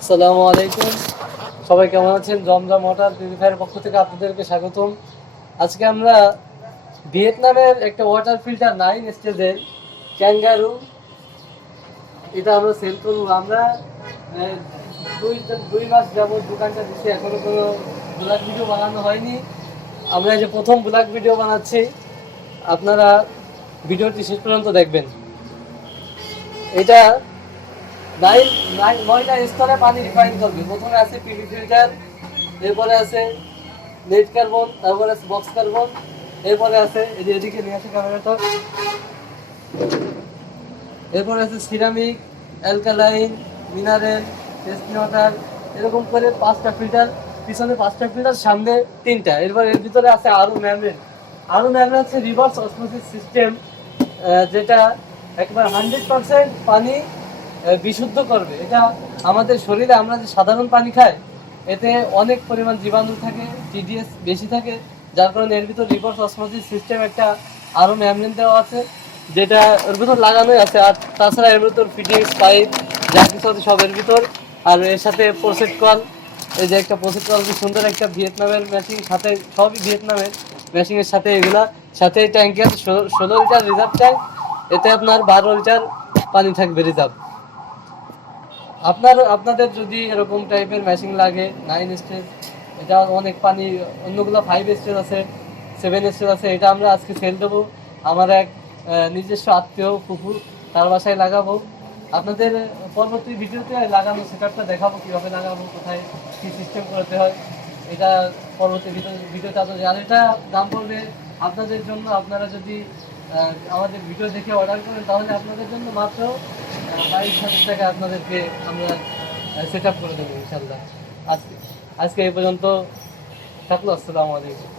আসসালামু আলাইকুম, সবাই কেমন আছেন? জমজম ওয়াটার পিউরিফায়ারের পক্ষ থেকে আপনাদেরকে স্বাগতম। আজকে আমরা ভিয়েতনামের একটা ওয়াটার ফিল্টার 9 স্টেজের ক্যাঙ্গারু, এটা আমরা সেল করবো। আমরা আহ, দুই দুই মাস যাবত দোকানটা দিচ্ছি, এখনো কোনো ব্লগ ভিডিও বানানো হয়নি। আমরা এই যে প্রথম ব্লগ ভিডিও বানাচ্ছি, আপনারা ভিডিওটি শেষ পর্যন্ত দেখবেন। এটা নয়টা স্তরে পানি রিফাইন করবে। প্রথমে আছে পিভি ফিল্টার, এরপরে আছে নেট কার্বন, তারপরে আছে বক্স কার্বন, এরপরে আছে এদিকে নিয়ে আসে ক্যামেরাটা, এরপরে আছে ceramic, alkaline, mineral, test water, এরকম করে 5টা ফিল্টার। পিছনে 5টা ফিল্টার, সামনে 3টা। এরপর এর ভিতরে আছে আরো মেমব্রেন। আরো মেমব্রেন হচ্ছে রিভার্স অসমোসিস সিস্টেম, যেটা একবার 100% পানি বিশুদ্ধ করবে। এটা আমাদের শরীরে আমরা যে সাধারণ পানি খাই, এতে অনেক পরিমাণ জীবাণু থাকে, টিডিএস বেশি থাকে, যার কারণে এর ভিতর রিভার্স অসমোসিস সিস্টেম একটা আরো মেমব্রেন দেওয়া আছে, যেটা এর ভিতর লাগানোই আছে। আর তাছাড়া এর ভিতর ফিটিংস, পাইপ, যা কিছু আছে সব এর ভিতর। আর এর সাথে প্রসেট কল, এই যে একটা প্রসেট কল, খুব সুন্দর একটা ভিয়েতনামের মেশিন, সাথে সবই ভিয়েতনামের মেশিনের সাথে এগুলা। সাথে ট্যাঙ্কি আছে 16 লিটার রিজার্ভ ট্যাঙ্ক, এতে আপনার 12 লিটার পানি থাকবে রিজার্ভ। আপনাদের যদি এরকম টাইপের মেশিন লাগে 9 স্টেজ, এটা অনেক পানি, অন্যগুলো 5 স্টেজ আছে, 7 স্টেজ আছে, এটা আমরা আজকে সেল দেবো। আমার এক নিজস্ব আত্মীয় ফুফু, তার বাসায় লাগাবো। আপনাদের পরবর্তী ভিডিওতে লাগানো সেটআপটা দেখাবো, কীভাবে লাগাবো, কোথায় কী সিস্টেম করতে হয়। এটা পরবর্তী ভিডিওতে আপনাদের। আর এটা দাম পড়বে আপনাদের জন্য, আপনারা যদি আমাদের ভিডিও দেখে অর্ডার করেন, তাহলে আপনাদের জন্য মাত্র 22,000 টাকা আপনাদেরকে আমরা সেট আপ করে দেবো ইনশাল্লাহ। আজকে আজকে এই পর্যন্ত থাকলো। আসসালামু আলাইকুম।